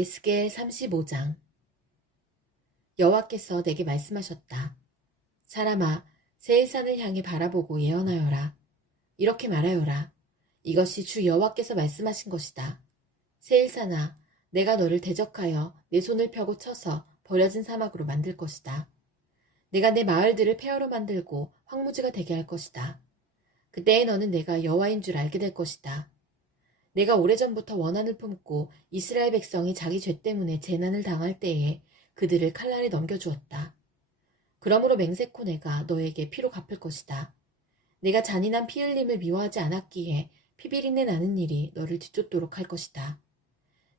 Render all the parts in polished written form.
에스겔 35장. 여호와께서 내게 말씀하셨다. 사람아, 세일산을 향해 바라보고 예언하여라. 이렇게 말하여라. 이것이 주 여호와께서 말씀하신 것이다. 세일산아, 내가 너를 대적하여 내 손을 펴고 쳐서 버려진 사막으로 만들 것이다. 내가 내 마을들을 폐허로 만들고 황무지가 되게 할 것이다. 그때에 너는 내가 여호와인 줄 알게 될 것이다. 내가 오래전부터 원한을 품고 이스라엘 백성이 자기 죄 때문에 재난을 당할 때에 그들을 칼날에 넘겨주었다. 그러므로 맹세코 내가 너에게 피로 갚을 것이다. 내가 잔인한 피 흘림을 미워하지 않았기에 피비린내 나는 일이 너를 뒤쫓도록 할 것이다.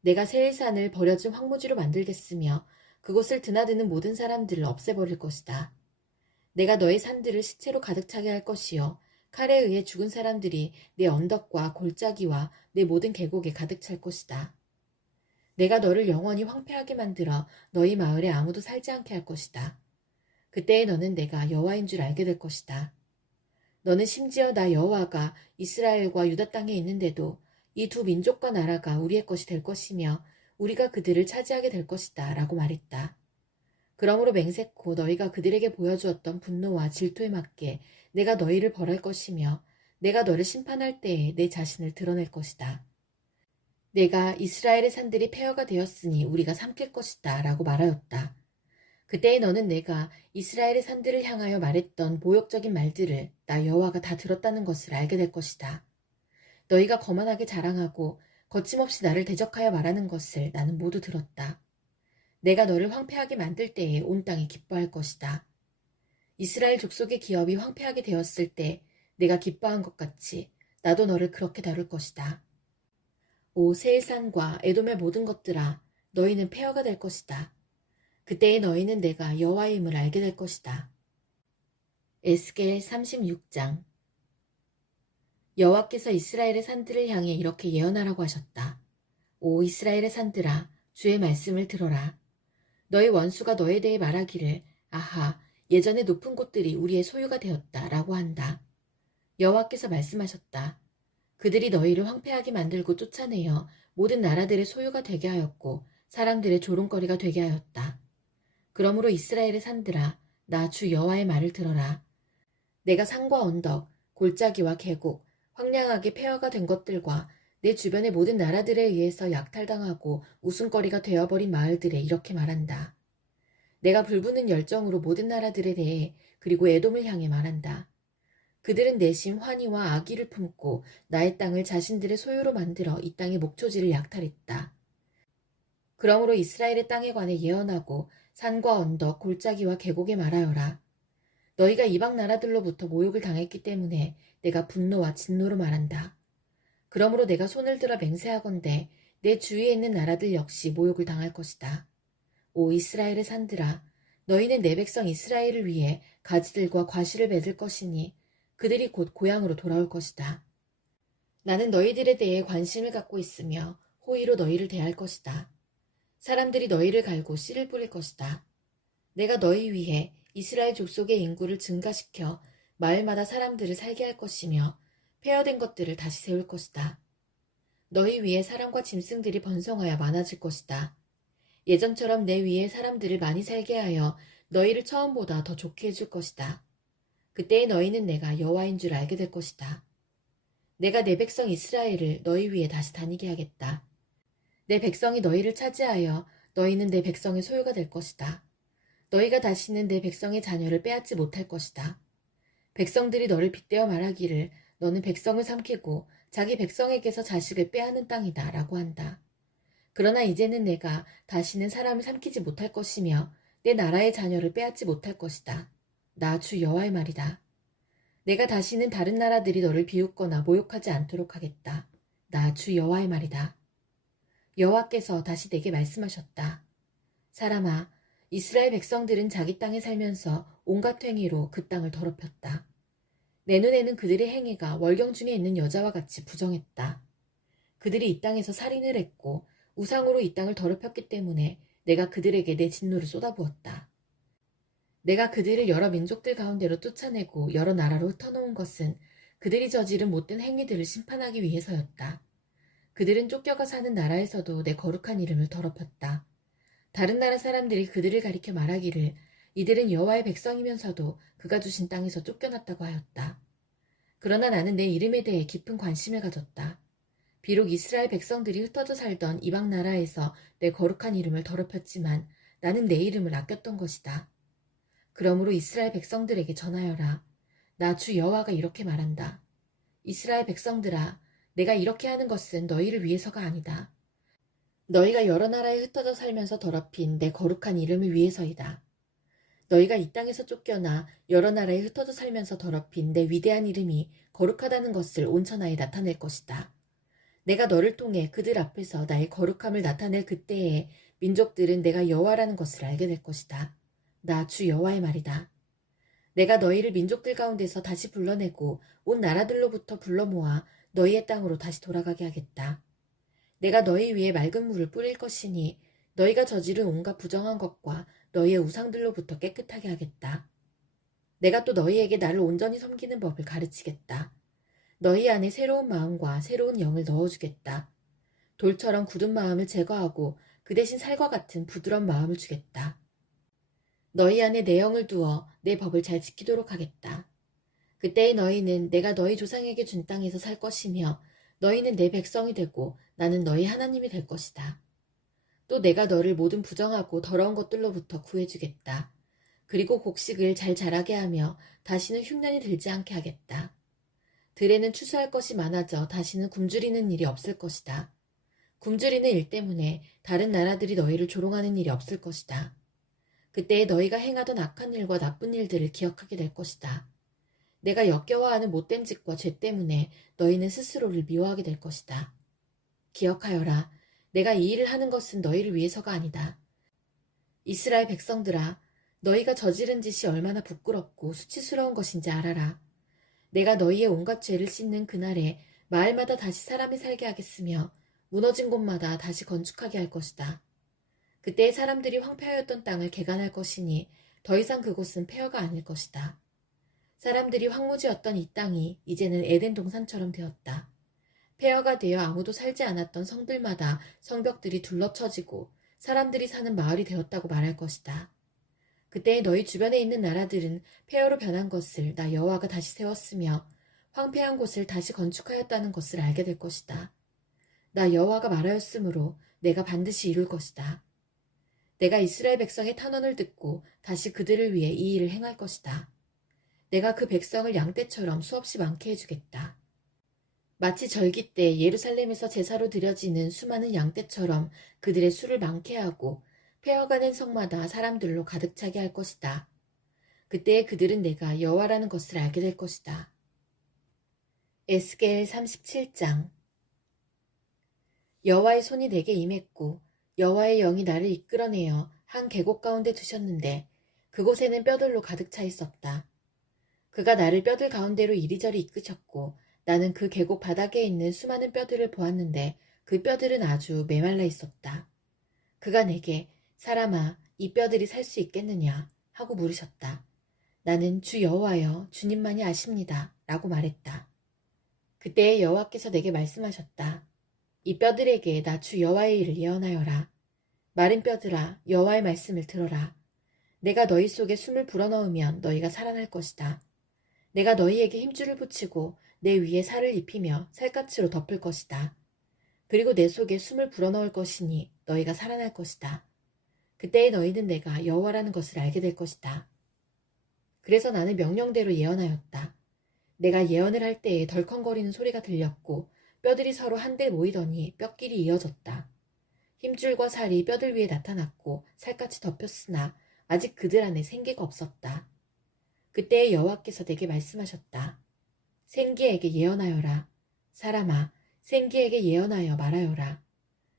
내가 세일산을 버려진 황무지로 만들겠으며 그곳을 드나드는 모든 사람들을 없애버릴 것이다. 내가 너의 산들을 시체로 가득 차게 할 것이요 칼에 의해 죽은 사람들이 내 언덕과 골짜기와 내 모든 계곡에 가득 찰 것이다. 내가 너를 영원히 황폐하게 만들어 너희 마을에 아무도 살지 않게 할 것이다. 그때에 너는 내가 여호와인 줄 알게 될 것이다. 너는 심지어 나 여호와가 이스라엘과 유다 땅에 있는데도 이 두 민족과 나라가 우리의 것이 될 것이며 우리가 그들을 차지하게 될 것이다 라고 말했다. 그러므로 맹세코 너희가 그들에게 보여주었던 분노와 질투에 맞게 내가 너희를 벌할 것이며 내가 너를 심판할 때에 내 자신을 드러낼 것이다. 내가 이스라엘의 산들이 폐허가 되었으니 우리가 삼킬 것이다 라고 말하였다. 그때에 너는 내가 이스라엘의 산들을 향하여 말했던 모욕적인 말들을 나 여호와가 다 들었다는 것을 알게 될 것이다. 너희가 거만하게 자랑하고 거침없이 나를 대적하여 말하는 것을 나는 모두 들었다. 내가 너를 황폐하게 만들 때에 온 땅이 기뻐할 것이다. 이스라엘 족속의 기업이 황폐하게 되었을 때 내가 기뻐한 것 같이 나도 너를 그렇게 다룰 것이다. 오 세일산과 에돔의 모든 것들아, 너희는 폐허가 될 것이다. 그때에 너희는 내가 여호와임을 알게 될 것이다. 에스겔 36장. 여호와께서 이스라엘의 산들을 향해 이렇게 예언하라고 하셨다. 오 이스라엘의 산들아, 주의 말씀을 들어라. 너희 원수가 너에 대해 말하기를 아하, 예전에 높은 곳들이 우리의 소유가 되었다 라고 한다. 여호와께서 말씀하셨다. 그들이 너희를 황폐하게 만들고 쫓아내어 모든 나라들의 소유가 되게 하였고 사람들의 조롱거리가 되게 하였다. 그러므로 이스라엘의 산들아, 나 주 여호와의 말을 들어라. 내가 산과 언덕, 골짜기와 계곡, 황량하게 폐허가 된 것들과 내 주변의 모든 나라들에 의해서 약탈당하고 웃음거리가 되어버린 마을들에 이렇게 말한다. 내가 불붙는 열정으로 모든 나라들에 대해 그리고 에돔을 향해 말한다. 그들은 내심 환희와 악의를 품고 나의 땅을 자신들의 소유로 만들어 이 땅의 목초지를 약탈했다. 그러므로 이스라엘의 땅에 관해 예언하고 산과 언덕, 골짜기와 계곡에 말하여라. 너희가 이방 나라들로부터 모욕을 당했기 때문에 내가 분노와 진노로 말한다. 그러므로 내가 손을 들어 맹세하건대 내 주위에 있는 나라들 역시 모욕을 당할 것이다. 오 이스라엘의 산들아, 너희는 내 백성 이스라엘을 위해 가지들과 과실을 맺을 것이니 그들이 곧 고향으로 돌아올 것이다. 나는 너희들에 대해 관심을 갖고 있으며 호의로 너희를 대할 것이다. 사람들이 너희를 갈고 씨를 뿌릴 것이다. 내가 너희 위해 이스라엘 족속의 인구를 증가시켜 마을마다 사람들을 살게 할 것이며 폐허된 것들을 다시 세울 것이다. 너희 위에 사람과 짐승들이 번성하여 많아질 것이다. 예전처럼 내 위에 사람들을 많이 살게 하여 너희를 처음보다 더 좋게 해줄 것이다. 그때에 너희는 내가 여호와인 줄 알게 될 것이다. 내가 내 백성 이스라엘을 너희 위에 다시 다니게 하겠다. 내 백성이 너희를 차지하여 너희는 내 백성의 소유가 될 것이다. 너희가 다시는 내 백성의 자녀를 빼앗지 못할 것이다. 백성들이 너를 빗대어 말하기를 너는 백성을 삼키고 자기 백성에게서 자식을 빼앗는 땅이다 라고 한다. 그러나 이제는 내가 다시는 사람을 삼키지 못할 것이며 내 나라의 자녀를 빼앗지 못할 것이다. 나 주 여호와의 말이다. 내가 다시는 다른 나라들이 너를 비웃거나 모욕하지 않도록 하겠다. 나 주 여호와의 말이다. 여호와께서 다시 내게 말씀하셨다. 사람아, 이스라엘 백성들은 자기 땅에 살면서 온갖 행위로 그 땅을 더럽혔다. 내 눈에는 그들의 행위가 월경 중에 있는 여자와 같이 부정했다. 그들이 이 땅에서 살인을 했고 우상으로 이 땅을 더럽혔기 때문에 내가 그들에게 내 진노를 쏟아부었다. 내가 그들을 여러 민족들 가운데로 쫓아내고 여러 나라로 흩어놓은 것은 그들이 저지른 못된 행위들을 심판하기 위해서였다. 그들은 쫓겨가 사는 나라에서도 내 거룩한 이름을 더럽혔다. 다른 나라 사람들이 그들을 가리켜 말하기를 이들은 여호와의 백성이면서도 그가 주신 땅에서 쫓겨났다고 하였다. 그러나 나는 내 이름에 대해 깊은 관심을 가졌다. 비록 이스라엘 백성들이 흩어져 살던 이방 나라에서 내 거룩한 이름을 더럽혔지만 나는 내 이름을 아꼈던 것이다. 그러므로 이스라엘 백성들에게 전하여라. 나 주 여호와가 이렇게 말한다. 이스라엘 백성들아, 내가 이렇게 하는 것은 너희를 위해서가 아니다. 너희가 여러 나라에 흩어져 살면서 더럽힌 내 거룩한 이름을 위해서이다. 너희가 이 땅에서 쫓겨나 여러 나라에 흩어져 살면서 더럽힌 내 위대한 이름이 거룩하다는 것을 온천하에 나타낼 것이다. 내가 너를 통해 그들 앞에서 나의 거룩함을 나타낼 그때에 민족들은 내가 여호와라는 것을 알게 될 것이다. 나 주 여호와의 말이다. 내가 너희를 민족들 가운데서 다시 불러내고 온 나라들로부터 불러 모아 너희의 땅으로 다시 돌아가게 하겠다. 내가 너희 위에 맑은 물을 뿌릴 것이니 너희가 저지른 온갖 부정한 것과 너희의 우상들로부터 깨끗하게 하겠다. 내가 또 너희에게 나를 온전히 섬기는 법을 가르치겠다. 너희 안에 새로운 마음과 새로운 영을 넣어주겠다. 돌처럼 굳은 마음을 제거하고 그 대신 살과 같은 부드러운 마음을 주겠다. 너희 안에 내 영을 두어 내 법을 잘 지키도록 하겠다. 그때의 너희는 내가 너희 조상에게 준 땅에서 살 것이며 너희는 내 백성이 되고 나는 너희 하나님이 될 것이다. 또 내가 너를 모든 부정하고 더러운 것들로부터 구해주겠다. 그리고 곡식을 잘 자라게 하며 다시는 흉년이 들지 않게 하겠다. 들에는 추수할 것이 많아져 다시는 굶주리는 일이 없을 것이다. 굶주리는 일 때문에 다른 나라들이 너희를 조롱하는 일이 없을 것이다. 그때에 너희가 행하던 악한 일과 나쁜 일들을 기억하게 될 것이다. 내가 역겨워하는 못된 짓과 죄 때문에 너희는 스스로를 미워하게 될 것이다. 기억하여라. 내가 이 일을 하는 것은 너희를 위해서가 아니다. 이스라엘 백성들아, 너희가 저지른 짓이 얼마나 부끄럽고 수치스러운 것인지 알아라. 내가 너희의 온갖 죄를 씻는 그날에 마을마다 다시 사람이 살게 하겠으며 무너진 곳마다 다시 건축하게 할 것이다. 그때 사람들이 황폐하였던 땅을 개간할 것이니 더 이상 그곳은 폐허가 아닐 것이다. 사람들이 황무지였던 이 땅이 이제는 에덴 동산처럼 되었다. 폐허가 되어 아무도 살지 않았던 성들마다 성벽들이 둘러쳐지고 사람들이 사는 마을이 되었다고 말할 것이다. 그때 너희 주변에 있는 나라들은 폐허로 변한 것을 나 여호와가 다시 세웠으며 황폐한 곳을 다시 건축하였다는 것을 알게 될 것이다. 나 여호와가 말하였으므로 내가 반드시 이룰 것이다. 내가 이스라엘 백성의 탄원을 듣고 다시 그들을 위해 이 일을 행할 것이다. 내가 그 백성을 양떼처럼 수없이 많게 해주겠다. 마치 절기 때 예루살렘에서 제사로 드려지는 수많은 양떼처럼 그들의 수를 많게 하고 폐허가 된 성마다 사람들로 가득 차게 할 것이다. 그때에 그들은 내가 여호와라는 것을 알게 될 것이다. 에스겔 37장. 여호와의 손이 내게 임했고 여호와의 영이 나를 이끌어내어 한 계곡 가운데 두셨는데 그곳에는 뼈들로 가득 차 있었다. 그가 나를 뼈들 가운데로 이리저리 이끄셨고 나는 그 계곡 바닥에 있는 수많은 뼈들을 보았는데 그 뼈들은 아주 메말라 있었다. 그가 내게 사람아, 이 뼈들이 살 수 있겠느냐 하고 물으셨다. 나는 주 여호와여 주님만이 아십니다 라고 말했다. 그때에 여호와께서 내게 말씀하셨다. 이 뼈들에게 나 주 여호와의 일을 예언하여라. 마른 뼈들아 여호와의 말씀을 들어라. 내가 너희 속에 숨을 불어넣으면 너희가 살아날 것이다. 내가 너희에게 힘줄을 붙이고 내 위에 살을 입히며 살갗으로 덮을 것이다. 그리고 내 속에 숨을 불어넣을 것이니 너희가 살아날 것이다. 그때에 너희는 내가 여호와라는 것을 알게 될 것이다. 그래서 나는 명령대로 예언하였다. 내가 예언을 할 때에 덜컹거리는 소리가 들렸고 뼈들이 서로 한데 모이더니 뼈끼리 이어졌다. 힘줄과 살이 뼈들 위에 나타났고 살갗이 덮였으나 아직 그들 안에 생기가 없었다. 그때에 여호와께서 내게 말씀하셨다. 생기에게 예언하여라. 사람아, 생기에게 예언하여 말하여라.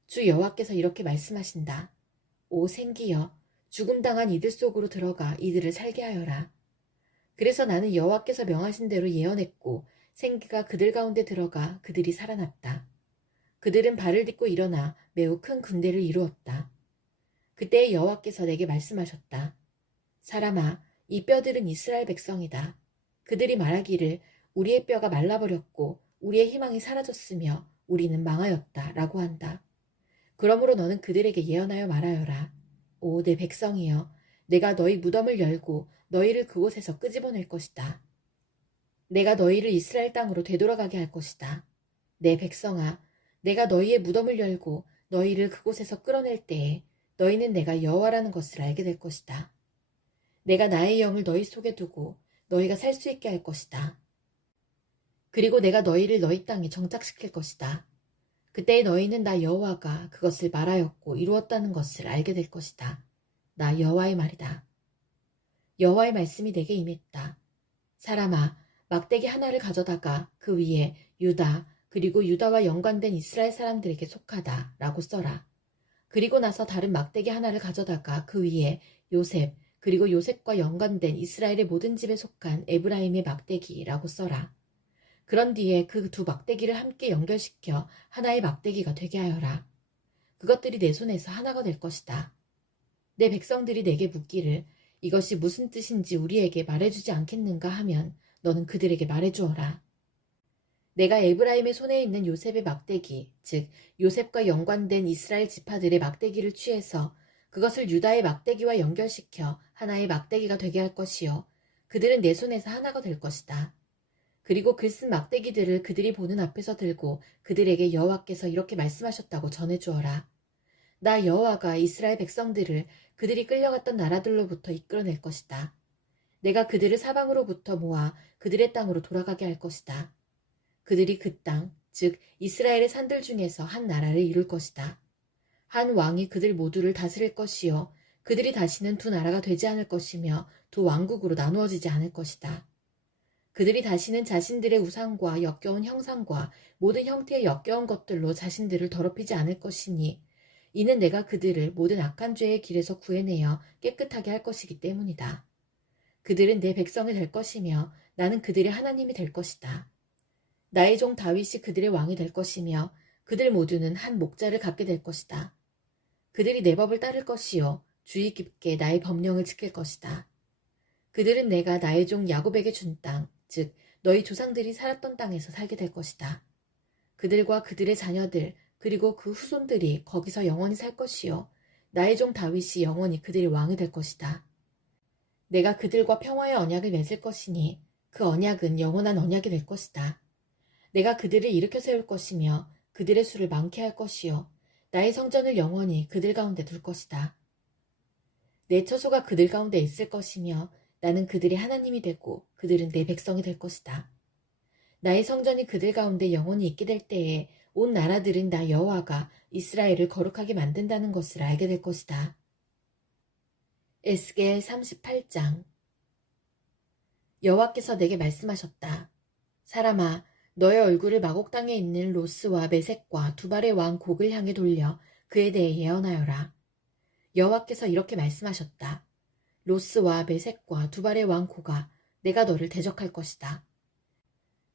주 여호와께서 이렇게 말씀하신다. 오 생기여, 죽음당한 이들 속으로 들어가 이들을 살게 하여라. 그래서 나는 여호와께서 명하신 대로 예언했고 생기가 그들 가운데 들어가 그들이 살아났다. 그들은 발을 딛고 일어나 매우 큰 군대를 이루었다. 그때 여호와께서 내게 말씀하셨다. 사람아, 이 뼈들은 이스라엘 백성이다. 그들이 말하기를 우리의 뼈가 말라버렸고 우리의 희망이 사라졌으며 우리는 망하였다 라고 한다. 그러므로 너는 그들에게 예언하여 말하여라. 오, 내 백성이여, 내가 너희 무덤을 열고 너희를 그곳에서 끄집어낼 것이다. 내가 너희를 이스라엘 땅으로 되돌아가게 할 것이다. 내 백성아, 내가 너희의 무덤을 열고 너희를 그곳에서 끌어낼 때에 너희는 내가 여호와라는 것을 알게 될 것이다. 내가 나의 영을 너희 속에 두고 너희가 살 수 있게 할 것이다. 그리고 내가 너희를 너희 땅에 정착시킬 것이다. 그때 너희는 나 여호와가 그것을 말하였고 이루었다는 것을 알게 될 것이다. 나 여호와의 말이다. 여호와의 말씀이 내게 임했다. 사람아, 막대기 하나를 가져다가 그 위에 유다 그리고 유다와 연관된 이스라엘 사람들에게 속하다 라고 써라. 그리고 나서 다른 막대기 하나를 가져다가 그 위에 요셉 그리고 요셉과 연관된 이스라엘의 모든 집에 속한 에브라임의 막대기라고 써라. 그런 뒤에 그 두 막대기를 함께 연결시켜 하나의 막대기가 되게 하여라. 그것들이 내 손에서 하나가 될 것이다. 내 백성들이 내게 묻기를 이것이 무슨 뜻인지 우리에게 말해주지 않겠는가 하면 너는 그들에게 말해주어라. 내가 에브라임의 손에 있는 요셉의 막대기, 즉 요셉과 연관된 이스라엘 지파들의 막대기를 취해서 그것을 유다의 막대기와 연결시켜 하나의 막대기가 되게 할 것이요. 그들은 내 손에서 하나가 될 것이다. 그리고 글 쓴 막대기들을 그들이 보는 앞에서 들고 그들에게 여호와께서 이렇게 말씀하셨다고 전해주어라. 나 여호와가 이스라엘 백성들을 그들이 끌려갔던 나라들로부터 이끌어낼 것이다. 내가 그들을 사방으로부터 모아 그들의 땅으로 돌아가게 할 것이다. 그들이 그 땅, 즉 이스라엘의 산들 중에서 한 나라를 이룰 것이다. 한 왕이 그들 모두를 다스릴 것이요. 그들이 다시는 두 나라가 되지 않을 것이며 두 왕국으로 나누어지지 않을 것이다. 그들이 다시는 자신들의 우상과 역겨운 형상과 모든 형태의 역겨운 것들로 자신들을 더럽히지 않을 것이니 이는 내가 그들을 모든 악한 죄의 길에서 구해내어 깨끗하게 할 것이기 때문이다. 그들은 내 백성이 될 것이며 나는 그들의 하나님이 될 것이다. 나의 종 다윗이 그들의 왕이 될 것이며 그들 모두는 한 목자를 갖게 될 것이다. 그들이 내 법을 따를 것이요 주의 깊게 나의 법령을 지킬 것이다. 그들은 내가 나의 종 야곱에게 준 땅, 즉 너희 조상들이 살았던 땅에서 살게 될 것이다. 그들과 그들의 자녀들 그리고 그 후손들이 거기서 영원히 살 것이요 나의 종 다윗이 영원히 그들의 왕이 될 것이다. 내가 그들과 평화의 언약을 맺을 것이니 그 언약은 영원한 언약이 될 것이다. 내가 그들을 일으켜 세울 것이며 그들의 수를 많게 할 것이요 나의 성전을 영원히 그들 가운데 둘 것이다. 내 처소가 그들 가운데 있을 것이며 나는 그들의 하나님이 되고 그들은 내 백성이 될 것이다. 나의 성전이 그들 가운데 영원히 있게 될 때에 온 나라들은 나 여호와가 이스라엘을 거룩하게 만든다는 것을 알게 될 것이다. 에스겔 38장. 여호와께서 내게 말씀하셨다. 사람아, 너의 얼굴을 마곡 땅에 있는 로스와 메섹과 두발의 왕 곡을 향해 돌려 그에 대해 예언하여라. 여호와께서 이렇게 말씀하셨다. 로스와 메섹과 두발의 왕 고가 내가 너를 대적할 것이다.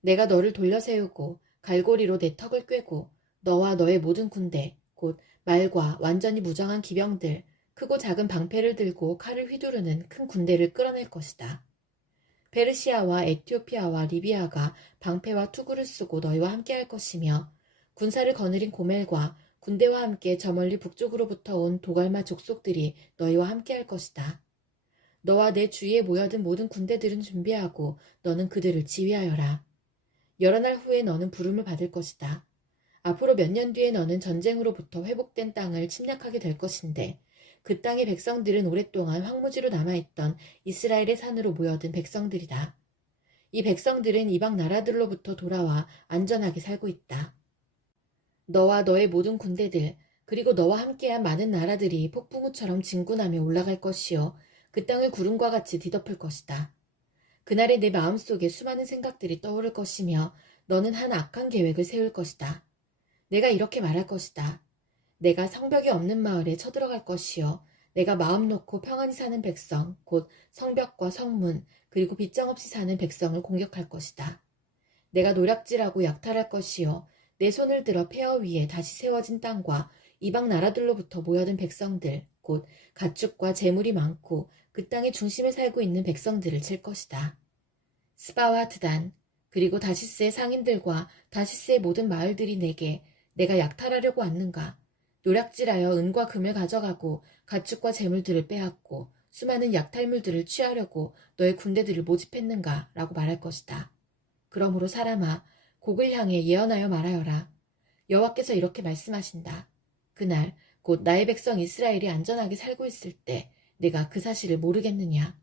내가 너를 돌려 세우고 갈고리로 내 턱을 꿰고 너와 너의 모든 군대 곧 말과 완전히 무장한 기병들 크고 작은 방패를 들고 칼을 휘두르는 큰 군대를 끌어낼 것이다. 페르시아와 에티오피아와 리비아가 방패와 투구를 쓰고 너희와 함께할 것이며 군사를 거느린 고멜과 군대와 함께 저 멀리 북쪽으로부터 온 도갈마 족속들이 너희와 함께할 것이다. 너와 내 주위에 모여든 모든 군대들은 준비하고 너는 그들을 지휘하여라. 여러 날 후에 너는 부름을 받을 것이다. 앞으로 몇 년 뒤에 너는 전쟁으로부터 회복된 땅을 침략하게 될 것인데 그 땅의 백성들은 오랫동안 황무지로 남아있던 이스라엘의 산으로 모여든 백성들이다. 이 백성들은 이방 나라들로부터 돌아와 안전하게 살고 있다. 너와 너의 모든 군대들 그리고 너와 함께한 많은 나라들이 폭풍우처럼 진군하며 올라갈 것이요 그 땅을 구름과 같이 뒤덮을 것이다. 그날에 내 마음속에 수많은 생각들이 떠오를 것이며 너는 한 악한 계획을 세울 것이다. 내가 이렇게 말할 것이다. 내가 성벽이 없는 마을에 쳐들어갈 것이요 내가 마음 놓고 평안히 사는 백성 곧 성벽과 성문 그리고 빗장 없이 사는 백성을 공격할 것이다. 내가 노략질하고 약탈할 것이요 내 손을 들어 폐허 위에 다시 세워진 땅과 이방 나라들로부터 모여든 백성들 곧 가축과 재물이 많고 그 땅의 중심에 살고 있는 백성들을 칠 것이다. 스바와 드단 그리고 다시스의 상인들과 다시스의 모든 마을들이 내가 약탈하려고 왔는가? 노략질하여 은과 금을 가져가고 가축과 재물들을 빼앗고 수많은 약탈물들을 취하려고 너의 군대들을 모집했는가? 라고 말할 것이다. 그러므로 사람아, 곡을 향해 예언하여 말하여라. 여호와께서 이렇게 말씀하신다. 그날 곧 나의 백성 이스라엘이 안전하게 살고 있을 때 내가 그 사실을 모르겠느냐?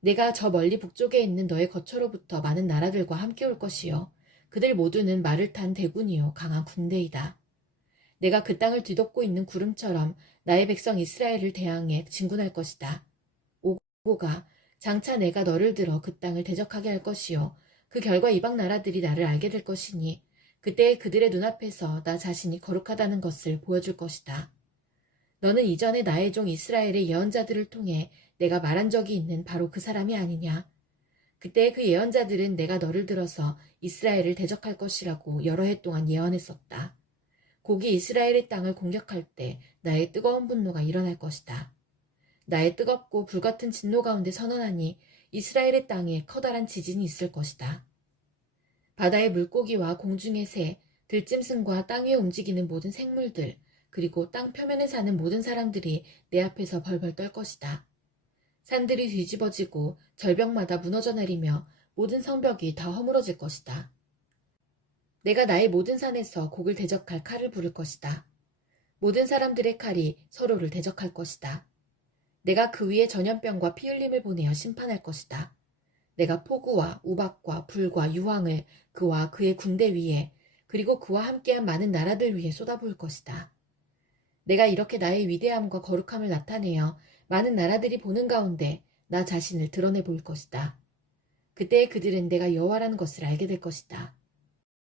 내가 저 멀리 북쪽에 있는 너의 거처로부터 많은 나라들과 함께 올 것이요. 그들 모두는 말을 탄 대군이요 강한 군대이다. 내가 그 땅을 뒤덮고 있는 구름처럼 나의 백성 이스라엘을 대항해 진군할 것이다. 오고가 장차 내가 너를 들어 그 땅을 대적하게 할 것이요. 그 결과 이방 나라들이 나를 알게 될 것이니 그때 그들의 눈앞에서 나 자신이 거룩하다는 것을 보여줄 것이다. 너는 이전에 나의 종 이스라엘의 예언자들을 통해 내가 말한 적이 있는 바로 그 사람이 아니냐? 그때 그 예언자들은 내가 너를 들어서 이스라엘을 대적할 것이라고 여러 해 동안 예언했었다. 곡이 이스라엘의 땅을 공격할 때 나의 뜨거운 분노가 일어날 것이다. 나의 뜨겁고 불같은 진노 가운데 선언하니 이스라엘의 땅에 커다란 지진이 있을 것이다. 바다의 물고기와 공중의 새, 들짐승과 땅 위에 움직이는 모든 생물들, 그리고 땅 표면에 사는 모든 사람들이 내 앞에서 벌벌 떨 것이다. 산들이 뒤집어지고 절벽마다 무너져 내리며 모든 성벽이 다 허물어질 것이다. 내가 나의 모든 산에서 곡을 대적할 칼을 부를 것이다. 모든 사람들의 칼이 서로를 대적할 것이다. 내가 그 위에 전염병과 피 흘림을 보내어 심판할 것이다. 내가 폭우와 우박과 불과 유황을 그와 그의 군대 위에 그리고 그와 함께한 많은 나라들 위에 쏟아부을 것이다. 내가 이렇게 나의 위대함과 거룩함을 나타내어 많은 나라들이 보는 가운데 나 자신을 드러내 보일 것이다. 그때 그들은 내가 여호와라는 것을 알게 될 것이다.